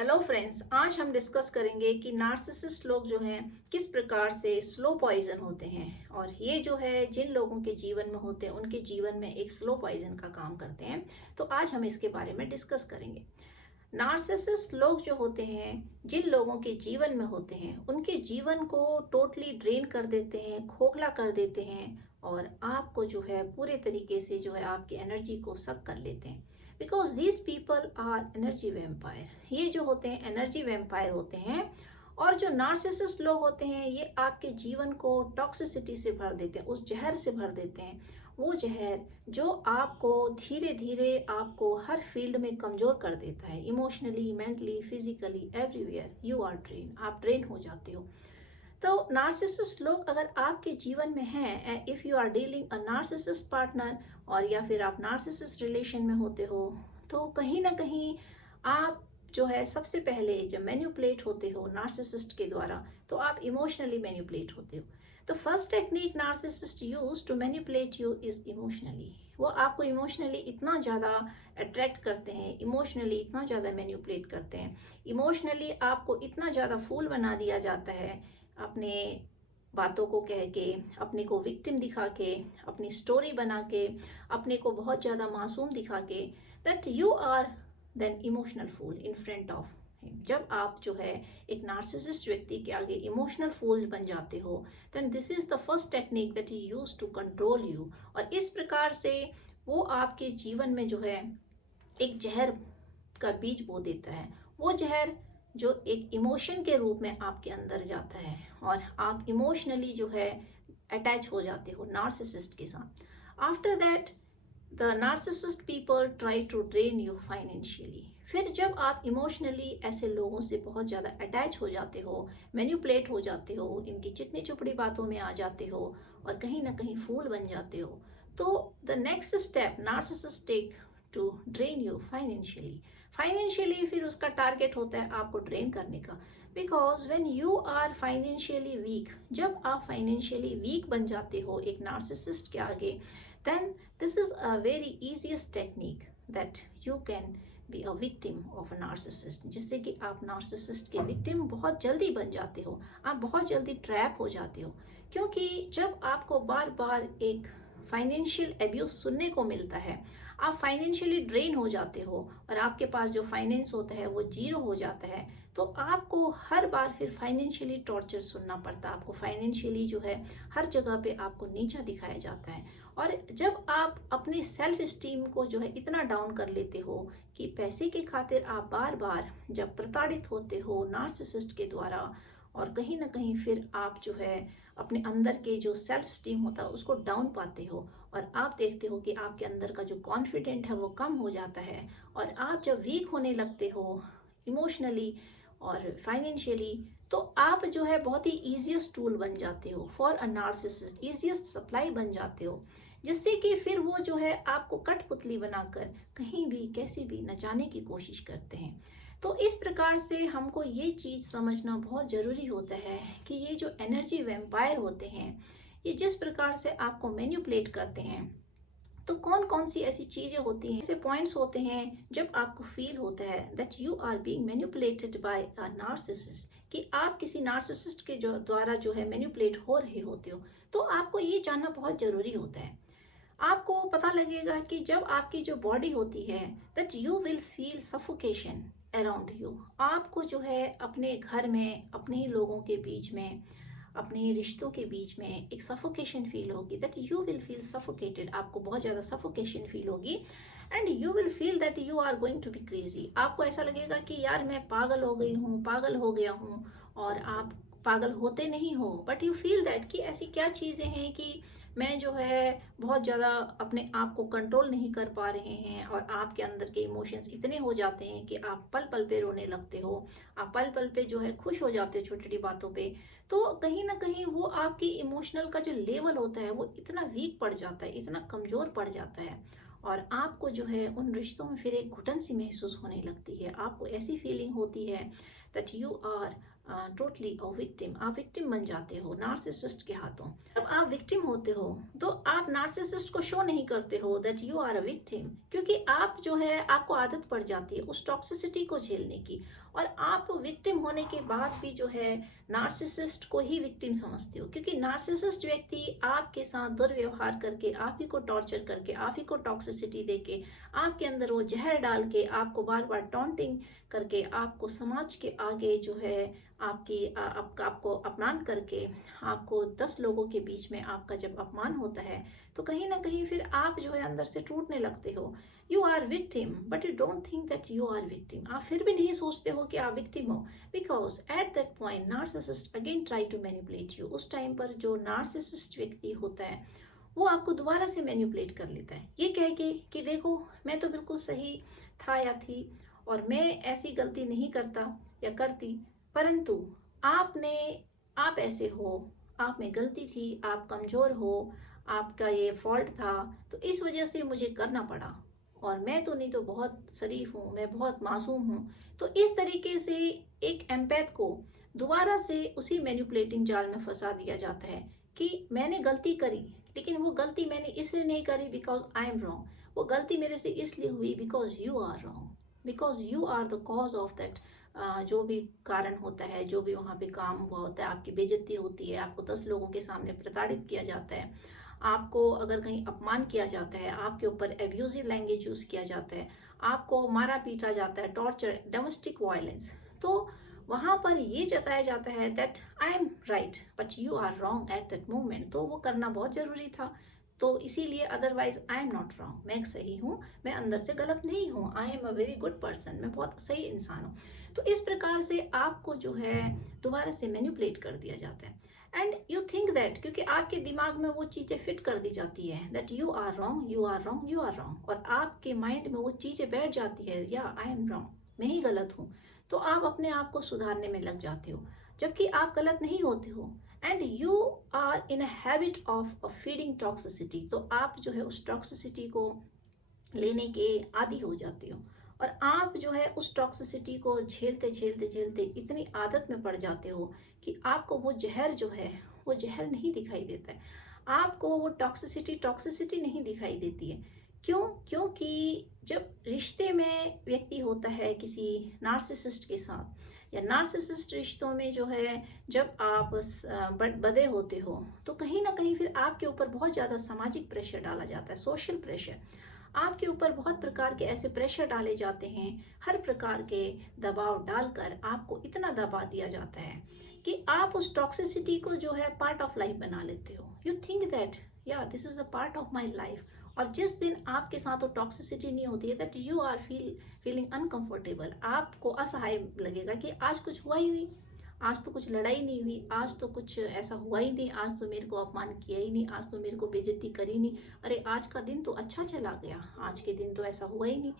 Hello friends, आज हम discuss करेंगे कि नार्सिसिस्ट लोग जो हैं किस प्रकार से स्लो पॉइजन होते हैं। और ये जो है जिन लोगों के जीवन में होते हैं उनके जीवन में एक स्लो पॉइजन का काम करते हैं। तो आज हम इसके बारे में डिस्कस करेंगे। नार्सिसिस्ट लोग जो होते हैं जिन लोगों के जीवन में होते हैं उनके जीवन को टोटली ड्रेन कर देते हैं, खोखला कर देते हैं और आपको जो है पूरे तरीके से जो है आपकी एनर्जी को सक कर लेते हैं। Because these people are energy vampire. ये जो होते हैं एनर्जी वेम्पायर होते हैं। और जो नार्सिसिस्ट लोग होते हैं ये आपके जीवन को टॉक्सिसिटी से भर देते हैं, उस जहर से भर देते हैं। वो जहर जो आपको धीरे धीरे आपको हर फील्ड में कमज़ोर कर देता है, emotionally, mentally, physically, everywhere you are drain. आप ड्रेन हो जाते हो। तो नार्सिसिस्ट लोग अगर आपके जीवन में हैं, if you are dealing a narcissist partner और या फिर आप नार्सिसिस्ट रिलेशन में होते हो, तो कहीं ना कहीं आप जो है सबसे पहले जब मैन्युपुलेट होते हो नार्सिसिस्ट के द्वारा तो आप इमोशनली मैन्युपुलेट होते हो। तो first technique narcissist use to manipulate you is emotionally. वो आपको इमोशनली इतना ज़्यादा अट्रैक्ट करते हैं, इमोशनली इतना ज़्यादा मैन्युपुलेट करते हैं, इमोशनली आपको इतना ज़्यादा फूल बना दिया जाता है अपने बातों को कह के, अपने को विक्टिम दिखा के, अपनी स्टोरी बना के, अपने को बहुत ज़्यादा मासूम दिखा के, that you are then emotional fool in front of him. जब आप जो है एक नार्सिसिस्ट व्यक्ति के आगे इमोशनल फूल बन जाते हो, then this is the first technique that he use to control you. और इस प्रकार से वो आपके जीवन में जो है एक जहर का बीज बो देता है। वो जहर जो एक इमोशन के रूप में आपके अंदर जाता है और आप इमोशनली जो है अटैच हो जाते हो नार्सिसिस्ट के साथ। After that the narcissist people try to drain you financially. फिर जब आप इमोशनली ऐसे लोगों से बहुत ज़्यादा अटैच हो जाते हो, मैन्युपुलेट हो जाते हो, इनकी चिकनी चुपड़ी बातों में आ जाते हो और कहीं ना कहीं फूल बन जाते हो, तो the next step narcissist take to drain you financially. Financially फिर उसका टारगेट होता है आपको ड्रेन करने का। Because when you are financially weak, जब आप फाइनेंशियली वीक बन जाते हो एक नार्सिसिस्ट के आगे, then this is a very easiest technique that you can be a victim of a narcissist, जिससे कि आप नार्सिसिस्ट के विक्टिम बहुत जल्दी बन जाते हो, आप बहुत जल्दी ट्रैप हो जाते हो। क्योंकि जब आपको बार बार एक फाइनेंशियल एब्यूज सुनने को मिलता है, आप फाइनेंशियली ड्रेन हो जाते हो और आपके पास जो फाइनेंस होता है वो जीरो हो जाता है, तो आपको हर बार फिर फाइनेंशियली टॉर्चर सुनना पड़ता है। आपको फाइनेंशियली जो है हर जगह पे आपको नीचा दिखाया जाता है। और जब आप अपनी सेल्फ स्टीम को जो है इतना डाउन कर लेते हो कि पैसे की खातिर आप बार बार जब प्रताड़ित होते हो नार्सिसिस्ट के द्वारा, और कहीं ना कहीं फिर आप जो है अपने अंदर के जो सेल्फ स्टीम होता है उसको डाउन पाते हो और आप देखते हो कि आपके अंदर का जो कॉन्फिडेंट है वो कम हो जाता है और आप जब वीक होने लगते हो इमोशनली और फाइनेंशियली, तो आप जो है बहुत ही ईजिएस्ट टूल बन जाते हो for a narcissist, easiest supply बन जाते हो, जिससे कि फिर वो जो है आपको कठपुतली बनाकर कहीं भी कैसे भी नचाने की कोशिश करते हैं। तो इस प्रकार से हमको ये चीज़ समझना बहुत ज़रूरी होता है कि ये जो एनर्जी वेम्पायर होते हैं ये जिस प्रकार से आपको मैन्युपुलेट करते हैं, तो कौन कौन सी ऐसी चीज़ें होती हैं, ऐसे पॉइंट्स होते हैं जब आपको फील होता है that you are being manipulated by a narcissist, कि आप किसी नार्सिसिस्ट के जो द्वारा जो है मैन्युपुलेट हो रहे होते हो। तो आपको ये जानना बहुत ज़रूरी होता है। आपको पता लगेगा कि जब आपकी जो बॉडी होती है that you will feel suffocation around you. आपको जो है अपने घर में, अपने ही लोगों के बीच में, अपने ही रिश्तों के बीच में एक सफोकेशन फील होगी, that you will feel suffocated. आपको बहुत ज़्यादा सफोकेशन फील होगी and you will feel that you are going to be crazy. आपको ऐसा लगेगा कि यार मैं पागल हो गई हूँ, पागल हो गया हूँ। और आप पागल होते नहीं हो बट यू फील दैट कि ऐसी क्या चीज़ें हैं कि मैं जो है बहुत ज़्यादा अपने आप को कंट्रोल नहीं कर पा रहे हैं और आपके अंदर के इमोशंस इतने हो जाते हैं कि आप पल पल पे रोने लगते हो, आप पल पल पे जो है खुश हो जाते हो छोटी छोटी बातों पे। तो कहीं ना कहीं वो आपकी इमोशनल का जो लेवल होता है वो इतना वीक पड़ जाता है, इतना कमज़ोर पड़ जाता है और आपको जो है उन रिश्तों में फिर एक घुटन सी महसूस होने लगती है। आपको ऐसी फीलिंग होती है that you are totally a victim. आप विक्टिम बन जाते हो नार्सिसिस्ट के हाथों। जब आप विक्टिम होते हो तो आप नार्सिसिस्ट को शो नहीं करते हो that you are a victim, क्योंकि आप जो है आपको आदत पड़ जाती है उस टॉक्सिसिटी को झेलने की, और आप विक्टिम होने के बाद भी जो है नार्सिसिस्ट को ही विक्टिम समझते हो, क्योंकि नार्सिसिस्ट व्यक्ति आपके साथ दुर्व्यवहार करके, आप ही को टॉर्चर करके, आप ही को टॉक्सिसिटी देके, आपके अंदर वो जहर डाल के, आपको बार बार टॉन्टिंग करके, आपको समाज के आगे जो है आपको अपमान करके, आपको 10 लोगों के बीच में आपका जब अपमान होता है तो कहीं ना कहीं फिर आप जो है अंदर से टूटने लगते हो। You are victim but you don't think that you are victim. आप फिर भी नहीं सोचते हो कि आप विक्टिम हो, because at that point narcissist again try to manipulate you. उस टाइम पर जो नार्सिसिस्ट व्यक्ति होता है वो आपको दोबारा से मैनिपुलेट कर लेता है, ये कह के कि देखो मैं तो बिल्कुल सही था या थी, और मैं ऐसी गलती नहीं करता या करती, परंतु आपने आप ऐसे हो, आप में गलती थी, आप कमज़ोर हो, आपका ये फॉल्ट था, तो इस वजह से मुझे करना पड़ा, और मैं तो नहीं तो बहुत शरीफ हूँ, मैं बहुत मासूम हूँ। तो इस तरीके से एक एम्पैथ को दोबारा से उसी मैनिपुलेटिंग जाल में फंसा दिया जाता है कि मैंने गलती करी, लेकिन वो गलती मैंने इसलिए नहीं करी बिकॉज आई एम रॉन्ग, वो गलती मेरे से इसलिए हुई because you are wrong, because you are the cause of that. जो भी कारण होता है, जो भी वहाँ पे काम हुआ होता है, आपकी बेइज्जती होती है, आपको 10 लोगों के सामने प्रताड़ित किया जाता है, आपको अगर कहीं अपमान किया जाता है, आपके ऊपर एब्यूजिव लैंग्वेज यूज़ किया जाता है, आपको मारा पीटा जाता है, टॉर्चर, डोमेस्टिक वायलेंस, तो वहाँ पर ये जताया जाता है that I am right but you are wrong at that moment. तो वो करना बहुत ज़रूरी था, तो इसीलिए otherwise I am not wrong, मैं सही हूँ, मैं अंदर से गलत नहीं हूँ, I am a very good person, मैं बहुत सही इंसान हूँ। तो इस प्रकार से आपको जो है दोबारा से मैनिपुलेट कर दिया जाता है, एंड यू थिंक दैट, क्योंकि आपके दिमाग में वो चीज़ें फिट कर दी जाती है that you are wrong, you are wrong, you are wrong, और आपके माइंड में वो चीज़ें बैठ जाती है या आई एम रॉन्ग, मैं ही गलत हूँ, तो आप अपने आप को सुधारने में लग जाते हो, जबकि आप गलत नहीं होते हो, and you are in a habit of feeding toxicity. तो आप जो है उस टॉक्सिसिटी को लेने के आदी हो जाते हो, और आप जो है उस टॉक्सिसिटी को झेलते झेलते झेलते इतनी आदत में पड़ जाते हो कि आपको वो जहर जो है वो जहर नहीं दिखाई देता है, आपको वो टॉक्सिसिटी टॉक्सिसिटी नहीं दिखाई देती है। क्यों? क्योंकि जब रिश्ते में व्यक्ति होता है किसी नार्सिसिस्ट के साथ, या नार्सिसिस्ट रिश्तों में जो है जब आप बड़े होते हो, तो कहीं ना कहीं फिर आपके ऊपर बहुत ज़्यादा सामाजिक प्रेशर डाला जाता है, सोशल प्रेशर, आपके ऊपर बहुत प्रकार के ऐसे प्रेशर डाले जाते हैं, हर प्रकार के दबाव डालकर आपको इतना दबा दिया जाता है कि आप उस टॉक्सिसिटी को जो है पार्ट ऑफ लाइफ बना लेते हो। यू थिंक दैट या this is a part of my life, और जिस दिन आपके साथ वो टॉक्सिसिटी नहीं होती है that you are feeling uncomfortable, आपको असहाय लगेगा कि आज कुछ हुआ ही नहीं, आज तो कुछ लड़ाई नहीं हुई, आज तो कुछ ऐसा हुआ ही नहीं, आज तो मेरे को अपमान किया ही नहीं, आज तो मेरे को बेइज्जती करी नहीं, अरे आज का दिन तो अच्छा चला गया, आज के दिन तो ऐसा हुआ ही नहीं,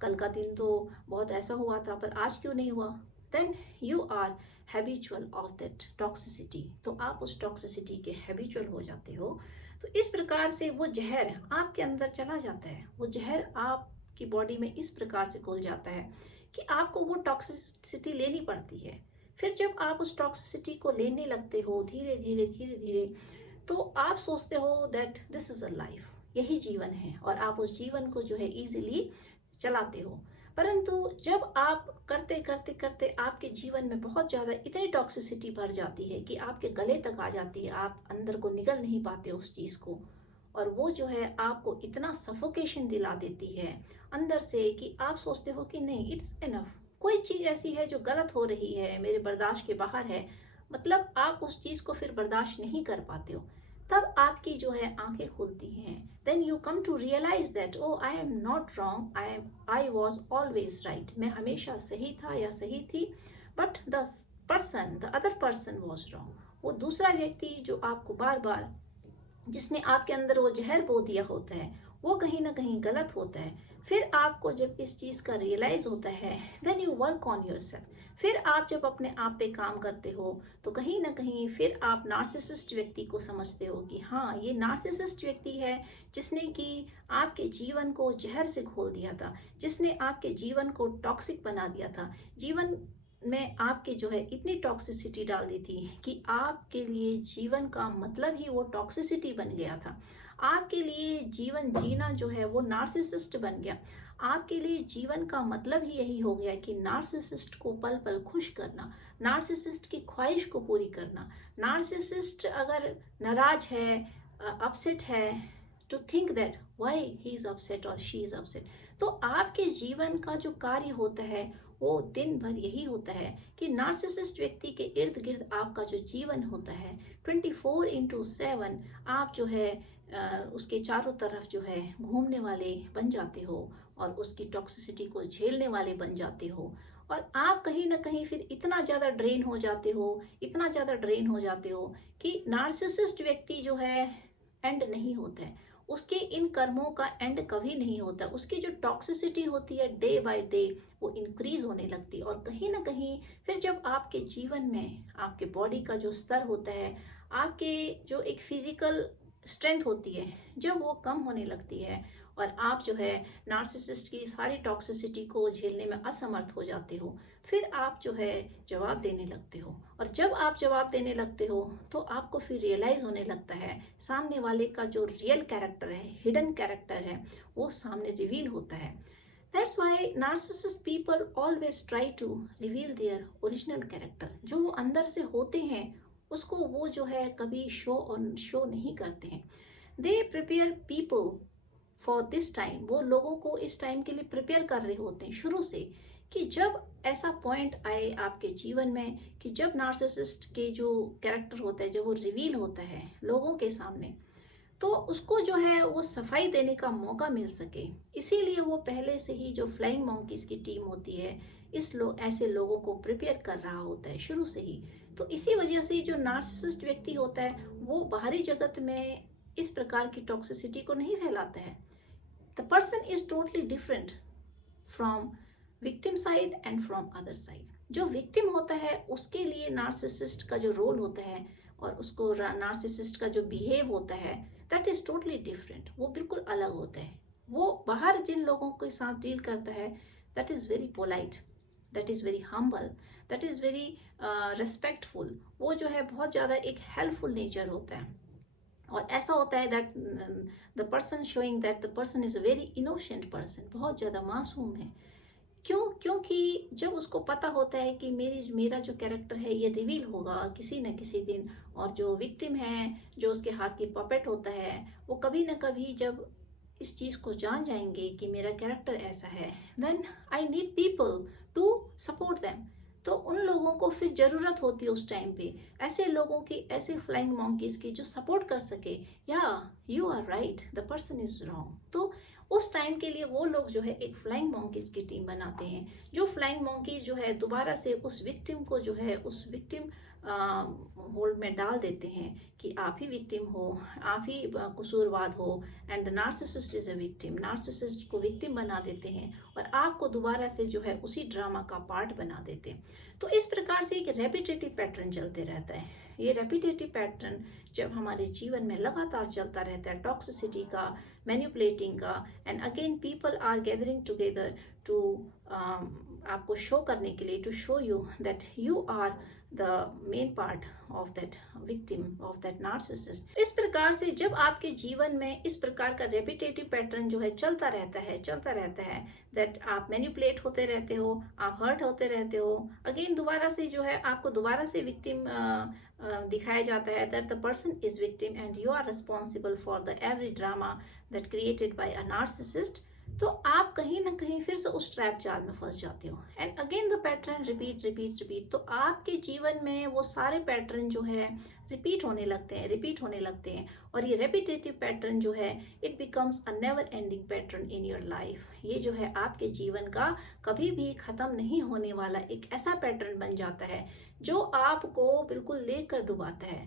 कल का दिन तो बहुत ऐसा हुआ था पर आज क्यों नहीं हुआ। Then you are habitual of that toxicity, तो आप उस टॉक्सिसिटी के हैबिचुअल हो जाते हो। तो इस प्रकार से वो जहर आपके अंदर चला जाता है, वो जहर आपकी बॉडी में इस प्रकार से घुल जाता है कि आपको वो टॉक्सिसिटी लेनी पड़ती है। फिर जब आप उस टॉक्सिसिटी को लेने लगते हो धीरे धीरे धीरे धीरे, तो आप सोचते हो that this is a life, यही जीवन है, और आप उस जीवन को जो है इजीली चलाते हो। परंतु जब आप करते करते करते आपके जीवन में बहुत ज़्यादा इतनी टॉक्सिसिटी भर जाती है कि आपके गले तक आ जाती है, आप अंदर को निगल नहीं पाते उस चीज़ को, और वो जो है आपको इतना सफोकेशन दिला देती है अंदर से कि आप सोचते हो कि नहीं इट्स इनफ, कोई चीज़ ऐसी है जो गलत हो रही है, मेरे बर्दाश्त के बाहर है, मतलब आप उस चीज़ को फिर बर्दाश्त नहीं कर पाते हो। तब आपकी जो है आंखें खुलती हैं, then you come to realise that oh I am not wrong, I was always right, मैं हमेशा सही था या सही थी, but the other person was wrong, वो दूसरा व्यक्ति जो आपको बार बार, जिसने आपके अंदर वो जहर बो दिया होता है, वो कहीं ना कहीं गलत होता है। फिर आपको जब इस चीज़ का रियलाइज होता है then you work on your self, फिर आप जब अपने आप पे काम करते हो तो कहीं ना कहीं फिर आप नार्सिसिस्ट व्यक्ति को समझते हो कि हाँ ये नार्सिसिस्ट व्यक्ति है जिसने कि आपके जीवन को जहर से घोल दिया था, जिसने आपके जीवन को टॉक्सिक बना दिया था। जीवन में आपके जो है इतनी टॉक्सिसिटी डाल दी थी कि आपके लिए जीवन का मतलब ही वो टॉक्सिसिटी बन गया था। आपके लिए जीवन जीना जो है वो नार्सिसिस्ट बन गया। आपके लिए जीवन का मतलब ही यही हो गया कि नार्सिसिस्ट को पल पल खुश करना, नार्सिसिस्ट की ख्वाहिश को पूरी करना। नार्सिसिस्ट अगर नाराज है, अपसेट है, to think that why he is upset और शी इज अपसेट। तो आपके जीवन का जो कार्य होता है वो दिन भर यही होता है कि नार्सिसिस्ट व्यक्ति के इर्द गिर्द आपका जो जीवन होता है 24/7 आप जो है उसके चारों तरफ जो है घूमने वाले बन जाते हो और उसकी टॉक्सिसिटी को झेलने वाले बन जाते हो। और आप कहीं ना कहीं फिर इतना ज़्यादा ड्रेन हो जाते हो, इतना ज़्यादा ड्रेन हो जाते हो कि नार्सिसिस्ट व्यक्ति जो है एंड नहीं होता है। उसके इन कर्मों का एंड कभी नहीं होता। उसकी जो टॉक्सिसिटी होती है डे बाय डे वो इंक्रीज होने लगती है। और कहीं ना कहीं फिर जब आपके जीवन में आपके बॉडी का जो स्तर होता है, आपके जो एक फिजिकल स्ट्रेंथ होती है, जब वो कम होने लगती है और आप जो है नार्सिसिस्ट की सारी टॉक्सिसिटी को झेलने में असमर्थ हो जाते हो, फिर आप जो है जवाब देने लगते हो। और जब आप जवाब देने लगते हो तो आपको फिर रियलाइज होने लगता है सामने वाले का जो रियल कैरेक्टर है, हिडन कैरेक्टर है, वो सामने रिवील होता है। That's why narcissist people always try to reveal their original character. जो वो अंदर से होते हैं उसको वो जो है कभी शो नहीं करते हैं। They prepare people for this time. वो लोगों को इस टाइम के लिए प्रिपेयर कर रहे होते हैं शुरू से कि जब ऐसा पॉइंट आए आपके जीवन में कि जब नार्सिसिस्ट के जो कैरेक्टर होता है जब वो रिवील होता है लोगों के सामने, तो उसको जो है वो सफाई देने का मौका मिल सके। इसीलिए वो पहले से ही जो फ्लाइंग मॉन्कीज की टीम होती है ऐसे लोगों को प्रिपेयर कर रहा होता है शुरू से ही। तो इसी वजह से जो नार्सिसिस्ट व्यक्ति होता है वो बाहरी जगत में इस प्रकार की टॉक्सिसिटी को नहीं फैलाता है। The person is totally different from victim side and from other side. जो विक्टिम होता है उसके लिए नार्सिसिस्ट का जो रोल होता है और उसको नार्सिसिस्ट का जो बिहेव होता है दैट इज टोटली डिफरेंट। वो बिल्कुल अलग होता है। वो बाहर जिन लोगों के साथ डील करता है that is very polite, that is very humble, that is very respectful. वो जो है बहुत ज़्यादा एक हेल्पफुल नेचर होता है। और ऐसा होता है that the person showing that the person is a very innocent person, बहुत ज़्यादा मासूम है। क्यों? क्योंकि जब उसको पता होता है कि मेरा जो कैरेक्टर है ये रिवील होगा किसी न किसी दिन, और जो विक्टिम है जो उसके हाथ की पपेट होता है वो कभी न कभी जब इस चीज़ को जान जाएंगे कि मेरा कैरेक्टर ऐसा है, then I need people to support them. तो उन लोगों को फिर ज़रूरत होती है उस टाइम पे ऐसे लोगों की, ऐसे फ्लाइंग मॉन्कीज की जो सपोर्ट कर सके। या you are right, the person is wrong. तो उस टाइम के लिए वो लोग जो है एक फ्लाइंग मॉन्कीज की टीम बनाते हैं। जो फ्लाइंग मॉन्कीज जो है दोबारा से उस विक्टिम को जो है उस विक्टिम होल्ड में डाल देते हैं कि आप ही विक्टिम हो, आप ही कसूरवाद हो, and the narcissist is a victim. Narcissist को विक्टिम बना देते हैं और आपको दोबारा से जो है उसी ड्रामा का पार्ट बना देते हैं। तो इस प्रकार से एक रेपिटेटिव पैटर्न चलते रहता है। ये रेपिटेटिव पैटर्न जब हमारे जीवन में लगातार चलता रहता है टॉक्सिसिटी का, मैनिपुलेटिंग का, and again people are gathering together to आपको शो करने के लिए, to show you that you are the main part of that victim of that narcissist. इस प्रकार से जब आपके जीवन में इस प्रकार का रेपिटेटिव पैटर्न जो है चलता रहता है दैट आप मैनिपुलेट होते रहते हो, आप हर्ट होते रहते हो, अगेन दोबारा से जो है आपको दोबारा से विक्टिम दिखाया जाता है that the person is victim and you are responsible for the every drama that created by a narcissist. तो आप कहीं ना कहीं फिर से उस ट्रैप जाल में फंस जाते हो and again the pattern repeat repeat repeat. तो आपके जीवन में वो सारे पैटर्न जो है रिपीट होने लगते हैं, रिपीट होने लगते हैं। और ये रेपिटेटिव पैटर्न जो है it becomes a never ending pattern in your life. ये जो है आपके जीवन का कभी भी ख़त्म नहीं होने वाला एक ऐसा पैटर्न बन जाता है जो आपको बिल्कुल लेकर डुबाता है।